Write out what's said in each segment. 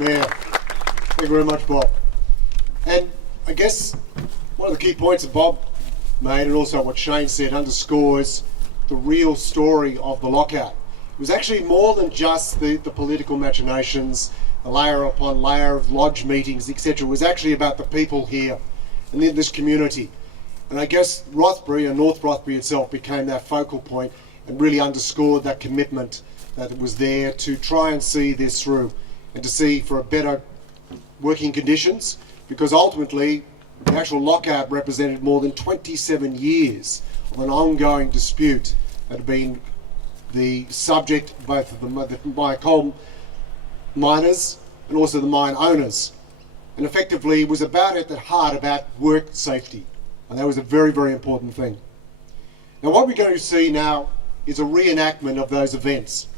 Mayor. Thank you very much, Bob. And I guess one of the key points that Bob made, and also what Shane said, underscores the real story of the lockout. It was actually more than just the political machinations, the layer upon layer of lodge meetings, etc. It was actually about the people here and in this community. And I guess Rothbury, and North Rothbury itself, became that focal point and really underscored that commitment that was there to try and see this through and to see for a better working conditions, because ultimately the actual lockout represented more than 27 years of an ongoing dispute that had been the subject both of the coal miners and also the mine owners. And effectively it was about, at the heart, about work safety. And that was a very, very important thing. Now what we're going to see now is a reenactment of those events.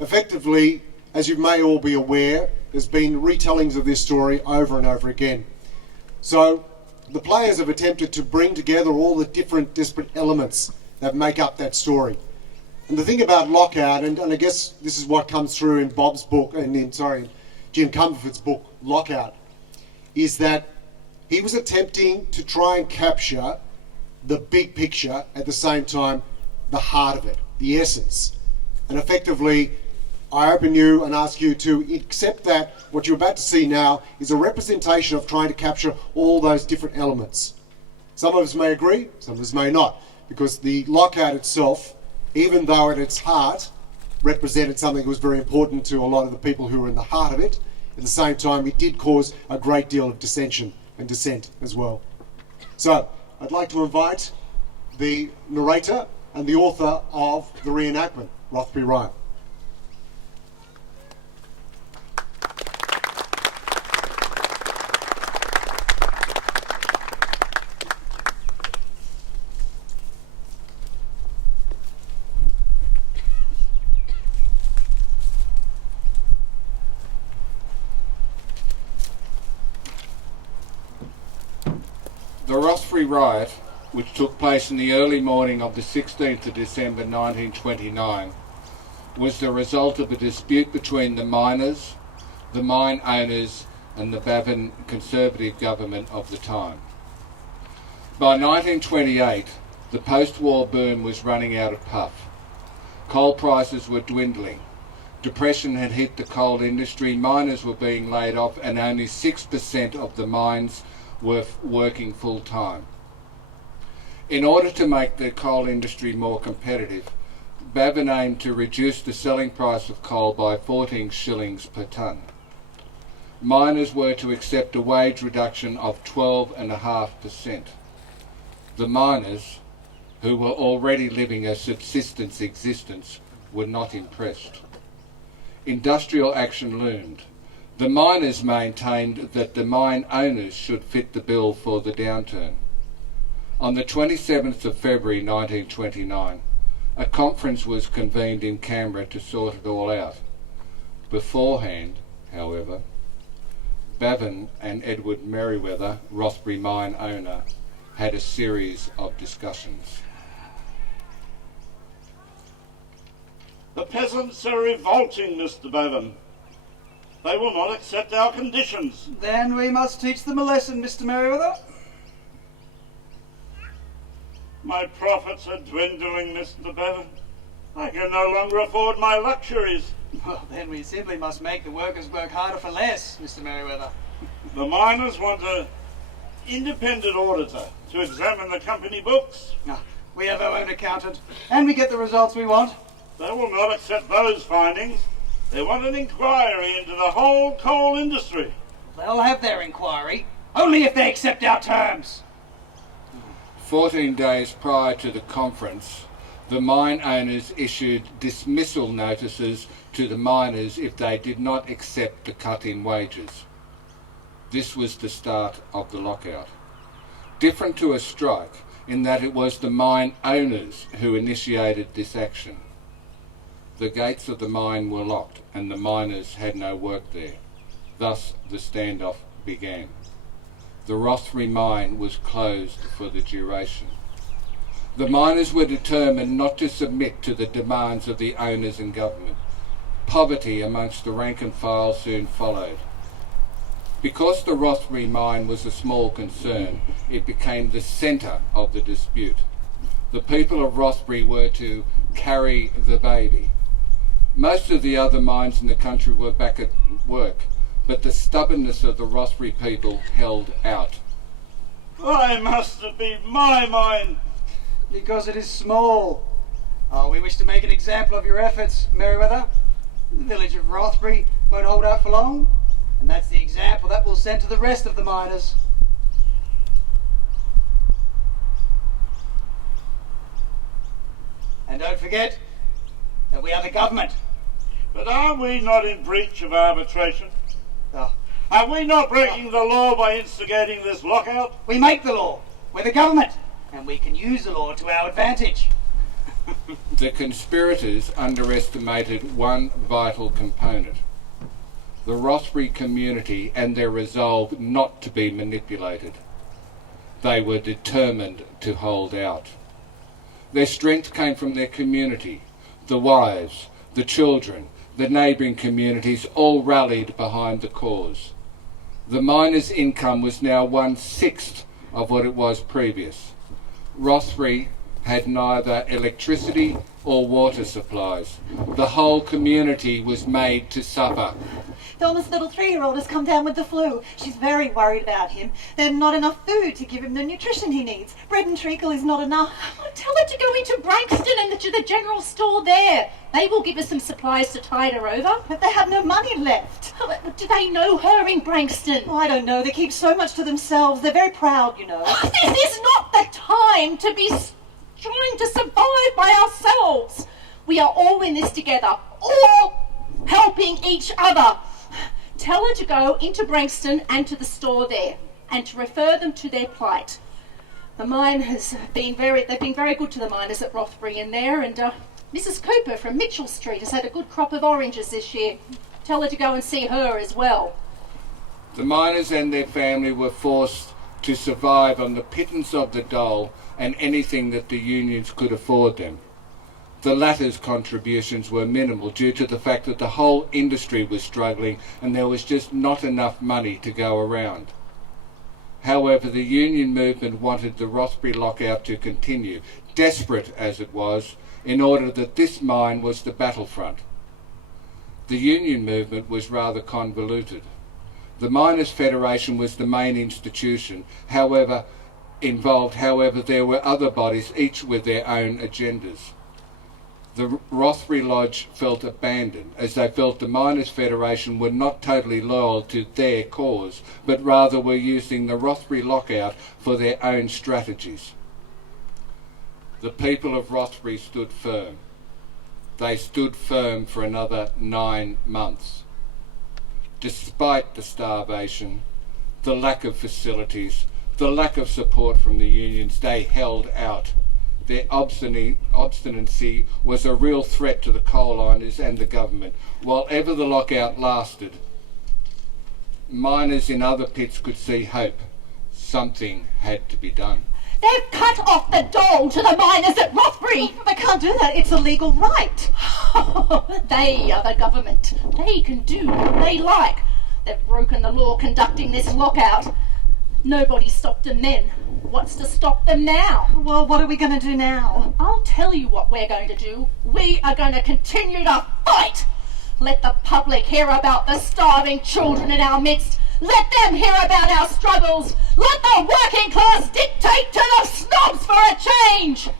Effectively, as you may all be aware, there's been retellings of this story over and over again. So the players have attempted to bring together all the different disparate elements that make up that story. And the thing about lockout, and I guess this is what comes through in Bob's book, and in Jim Cumberford's book, Lockout, is that he was attempting to try and capture the big picture, at the same time the heart of it, the essence. And effectively, I open you and ask you to accept that what you're about to see now is a representation of trying to capture all those different elements. Some of us may agree, some of us may not, because the lockout itself, even though at its heart represented something that was very important to a lot of the people who were in the heart of it, at the same time it did cause a great deal of dissension and dissent as well. So I'd like to invite the narrator and the author of the reenactment, Rothbury Riot. The Rothbury Riot, which took place in the early morning of the 16th of December 1929, was the result of a dispute between the miners, the mine owners and the Bavin Conservative government of the time. By 1928, the post-war boom was running out of puff. Coal prices were dwindling. Depression had hit the coal industry, miners were being laid off, and only 6% of the mines were working full-time. In order to make the coal industry more competitive, Bavin aimed to reduce the selling price of coal by 14 shillings per tonne. Miners were to accept a wage reduction of 12.5%. The miners, who were already living a subsistence existence, were not impressed. Industrial action loomed. The miners maintained that the mine owners should fit the bill for the downturn. On the 27th of February 1929, a conference was convened in Canberra to sort it all out. Beforehand, however, Bavin and Edward Merriweather, Rothbury mine owner, had a series of discussions. The peasants are revolting, Mr. Bavin. They will not accept our conditions. Then we must teach them a lesson, Mr. Merriweather. My profits are dwindling, Mr. Bavin. I can no longer afford my luxuries. Well, then we simply must make the workers work harder for less, Mr. Merriweather. The miners want an independent auditor to examine the company books. We have our own accountant, and we get the results we want. They will not accept those findings. They want an inquiry into the whole coal industry. They'll have their inquiry, only if they accept our terms. 14 days prior to the conference, the mine owners issued dismissal notices to the miners if they did not accept the cut in wages. This was the start of the lockout. Different to a strike in that it was the mine owners who initiated this action. The gates of the mine were locked and the miners had no work there. Thus the standoff began. The Rothbury mine was closed for the duration. The miners were determined not to submit to the demands of the owners and government. Poverty amongst the rank and file soon followed. Because the Rothbury mine was a small concern, it became the centre of the dispute. The people of Rothbury were to carry the baby. Most of the other mines in the country were back at work, but the stubbornness of the Rothbury people held out. Why must it be my mine? Because it is small. Oh, we wish to make an example of your efforts, Merriweather. The village of Rothbury won't hold out for long, and that's the example that we'll send to the rest of the miners. And don't forget that we are the government. But are we not in breach of arbitration? Oh, Are we not breaking the law by instigating this lockout? we make the law. We're the government, and we can use the law to our advantage. The conspirators underestimated one vital component: the Rothbury community and their resolve not to be manipulated. They were determined to hold out. Their strength came from their community. The wives, the children, the neighbouring communities all rallied behind the cause. The miners' income was now 1/6 of what it was previous. Rothbury had neither electricity or water supplies. The whole community was made to suffer. Thelma's little 3-year-old has come down with the flu. She's very worried about him. There's not enough food to give him the nutrition he needs. Bread and treacle is not enough. Tell her to go into Branxton and to the general store there. They will give her some supplies to tide her over. But they have no money left. Do they know her in Branxton? Oh, I don't know. They keep so much to themselves. They're very proud, you know. This is not the time to be trying to survive by ourselves. We are all in this together, all helping each other. Tell her to go into Branxton and to the store there, and to refer them to their plight. The mine has been they've been very good to the miners at Rothbury in there, and Mrs. Cooper from Mitchell Street has had a good crop of oranges this year. Tell her to go and see her as well. The miners and their family were forced to survive on the pittance of the dole and anything that the unions could afford them. The latter's contributions were minimal due to the fact that the whole industry was struggling and there was just not enough money to go around. However, the union movement wanted the Rothbury lockout to continue, desperate as it was, in order that this mine was the battlefront. The union movement was rather convoluted. The Miners' Federation was the main institution, however, there were other bodies, each with their own agendas. The Rothbury Lodge felt abandoned, as they felt the Miners' Federation were not totally loyal to their cause, but rather were using the Rothbury lockout for their own strategies. The people of Rothbury stood firm. They stood firm for another 9 months. Despite the starvation, the lack of facilities, the lack of support from the unions, they held out. Their obstinacy was a real threat to the coal miners and the government. While ever the lockout lasted, miners in other pits could see hope. Something had to be done. They've cut off the dole to the miners at Rothbury. They can't do that. It's a legal right. They are the government. They can do what they like. They've broken the law conducting this lockout. Nobody stopped them then. What's to stop them now? Well, what are we going to do now? I'll tell you what we're going to do. We are going to continue to fight. Let the public hear about the starving children in our midst. Let them hear about our struggles. Let the working class dictate to the snobs for a change.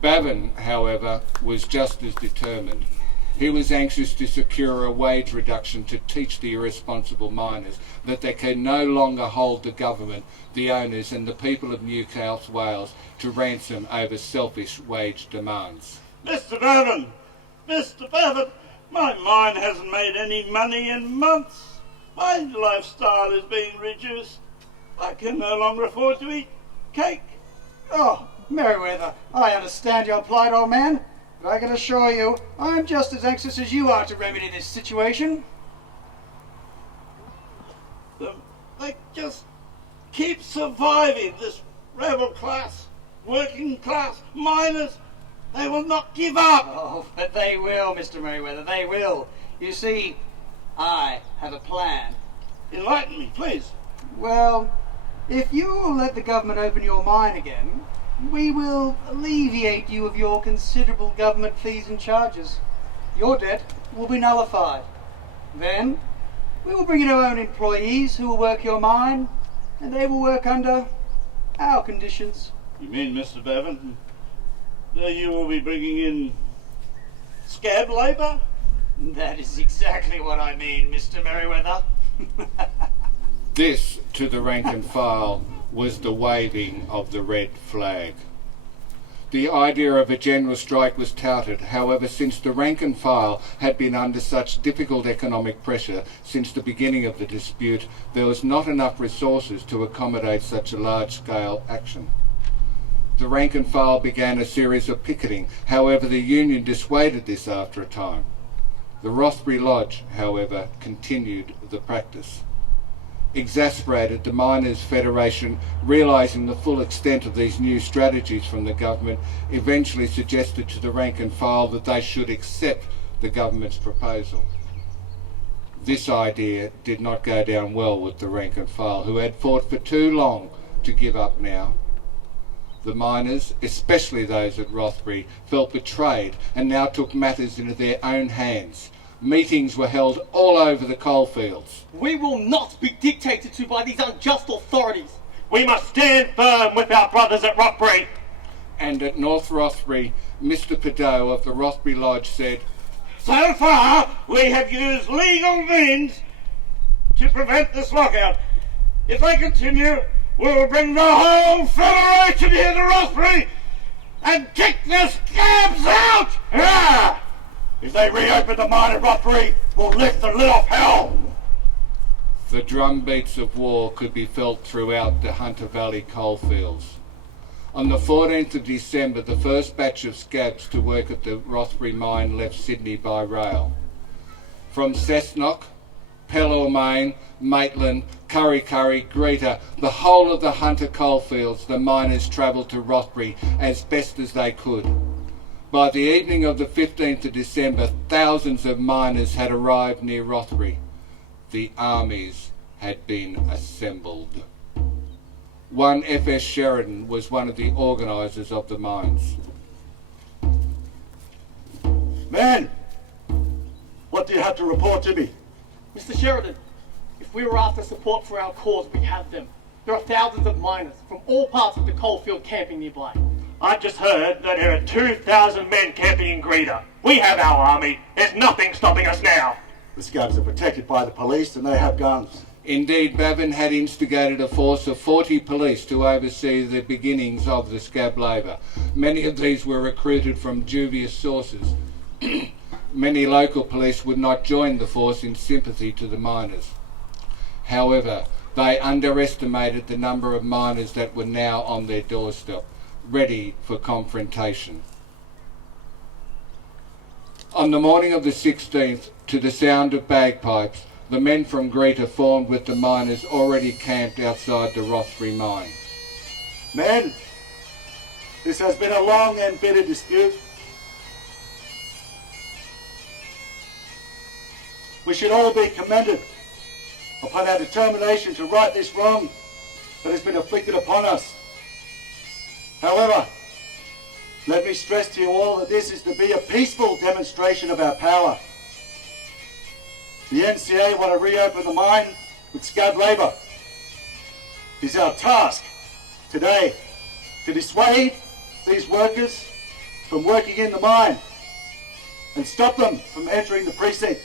Bevan, however, was just as determined. He was anxious to secure a wage reduction to teach the irresponsible miners that they can no longer hold the government, the owners and the people of New South Wales to ransom over selfish wage demands. Mr. Bevan! Mr. Bevan! My mine hasn't made any money in months. My lifestyle is being reduced. I can no longer afford to eat cake. Oh, Merriweather, I understand your plight, old man, but I can assure you I'm just as anxious as you are to remedy this situation. They just keep surviving, this rebel class, working class, miners. They will not give up. Oh, but they will, Mr. Merriweather, they will. You see, I have a plan. Enlighten me, please. Well, if you will let the government open your mine again, we will alleviate you of your considerable government fees and charges. Your debt will be nullified. Then, we will bring in our own employees who will work your mine, and they will work under our conditions. You mean, Mr. Bevan, that you will be bringing in scab labour? That is exactly what I mean, Mr. Merriweather. This, to the rank and file, was the waving of the red flag. The idea of a general strike was touted. However, since the rank and file had been under such difficult economic pressure since the beginning of the dispute, there was not enough resources to accommodate such a large-scale action. The rank and file began a series of picketing. However, the union dissuaded this after a time. The Rothbury Lodge, however, continued the practice. Exasperated, the Miners' Federation, realising the full extent of these new strategies from the government, eventually suggested to the rank and file that they should accept the government's proposal. This idea did not go down well with the rank and file, who had fought for too long to give up now. The miners, especially those at Rothbury, felt betrayed and now took matters into their own hands. Meetings were held all over the coalfields. We will not be dictated to by these unjust authorities. We must stand firm with our brothers at Rothbury. And at North Rothbury, Mr. Pedot of the Rothbury Lodge said, So far, we have used legal means to prevent this lockout. If they continue, we will bring the whole Federation here to Rothbury and kick the scabs out! Yeah! If they reopen the mine at Rothbury, we'll lift the lid off hell! the drum beats of war could be felt throughout the Hunter Valley coalfields. On the 14th of December, the first batch of scabs to work at the Rothbury mine left Sydney by rail. From Cessnock, Pelham, Maitland, Kurri Kurri, Greta, the whole of the Hunter coalfields, the miners travelled to Rothbury as best as they could. By the evening of the 15th of December, thousands of miners had arrived near Rothbury. The armies had been assembled. One F.S. Sheridan was one of the organisers of the mines. Man, what do you have to report to me? Mr. Sheridan, if we were after support for our cause, we have them. There are thousands of miners from all parts of the coalfield camping nearby. I've just heard that there are 2,000 men camping in Greta. We have our army. There's nothing stopping us now. The scabs are protected by the police and they have guns. Indeed, Bevan had instigated a force of 40 police to oversee the beginnings of the scab labour. Many of these were recruited from dubious sources. Many local police would not join the force in sympathy to the miners. However, they underestimated the number of miners that were now on their doorstep, ready for confrontation. On the morning of the 16th, to the sound of bagpipes, the men from Greta formed with the miners already camped outside the Rothbury mine. Men, this has been a long and bitter dispute. We should all be commended upon our determination to right this wrong that has been inflicted upon us. However, let me stress to you all that this is to be a peaceful demonstration of our power. The NCA want to reopen the mine with scab labour. It is our task today to dissuade these workers from working in the mine and stop them from entering the precinct.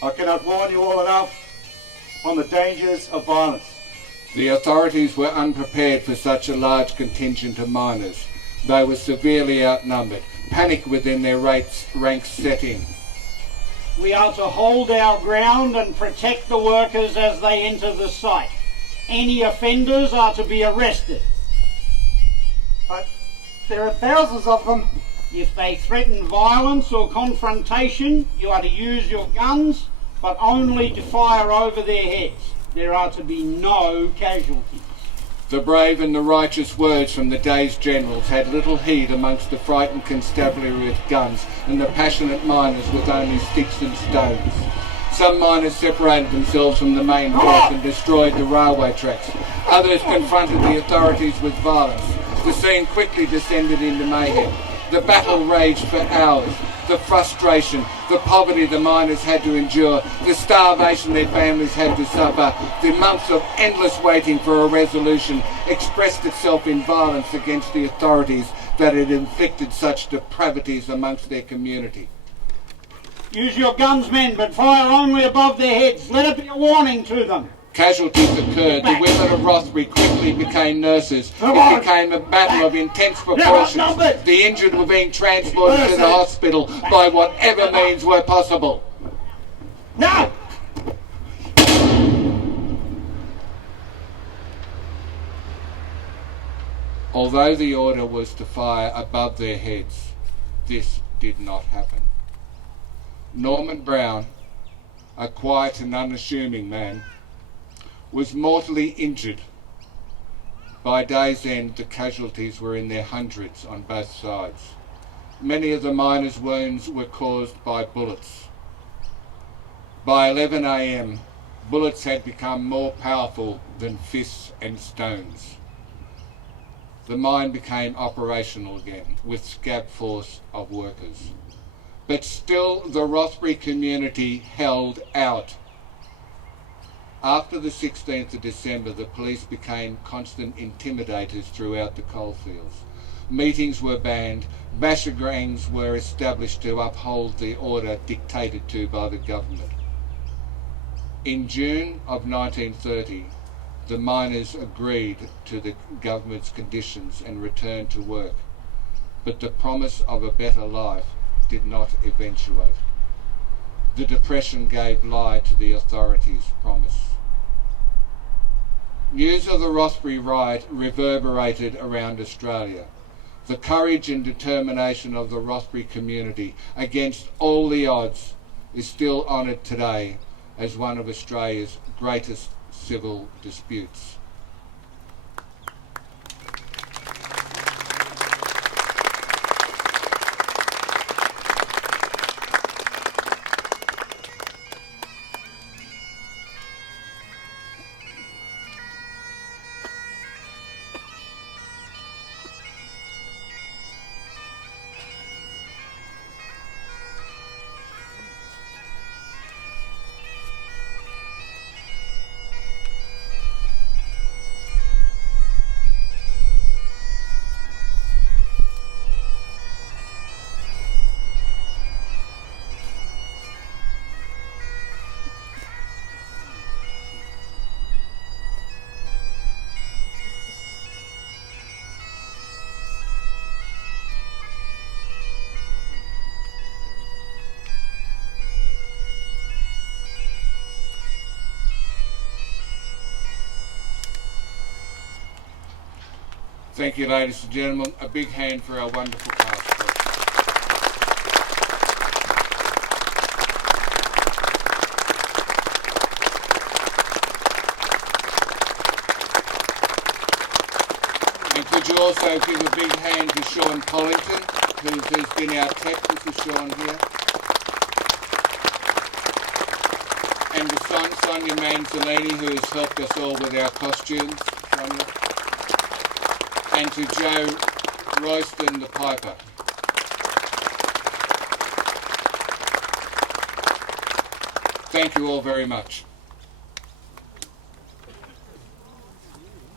I cannot warn you all enough on the dangers of violence. The authorities were unprepared for such a large contingent of miners. They were severely outnumbered. Panic within their ranks set in. We are to hold our ground and protect the workers as they enter the site. Any offenders are to be arrested. But there are thousands of them. If they threaten violence or confrontation, you are to use your guns, but only to fire over their heads. There are to be no casualties. The brave and the righteous words from the day's generals had little heed amongst the frightened constabulary with guns and the passionate miners with only sticks and stones. Some miners separated themselves from the main force and destroyed the railway tracks. Others confronted the authorities with violence. The scene quickly descended into mayhem. The battle raged for hours. The frustration, the poverty the miners had to endure, the starvation their families had to suffer, the months of endless waiting for a resolution expressed itself in violence against the authorities that had inflicted such depravities amongst their community. Use your guns, men, but fire only above their heads. Let it be a warning to them. Casualties occurred. The women of Rothbury quickly became nurses. It became a battle of intense proportions. The injured were being transported to the hospital by whatever means were possible. Now! Although the order was to fire above their heads, this did not happen. Norman Brown, a quiet and unassuming man, was mortally injured. By day's end, the casualties were in their hundreds on both sides. Many of the miners' wounds were caused by bullets. By 11 a.m, bullets had become more powerful than fists and stones. The mine became operational again, with scab force of workers. But still the Rothbury community held out. After the 16th of December, the police became constant intimidators throughout the coalfields. Meetings were banned, basher gangs were established to uphold the order dictated to by the government. In June of 1930, the miners agreed to the government's conditions and returned to work, but the promise of a better life did not eventuate. The Depression gave lie to the authorities' promise. News of the Rothbury Riot reverberated around Australia. The courage and determination of the Rothbury community against all the odds is still honoured today as one of Australia's greatest civil disputes. Thank you, ladies and gentlemen. A big hand for our wonderful cast. And could you also give a big hand to Sean Collington, who has been our tech. This is Sean here. And to Sonia Manzolini, who has helped us all with our costumes. Sonia. And to Joe Royston, the piper. Thank you all very much.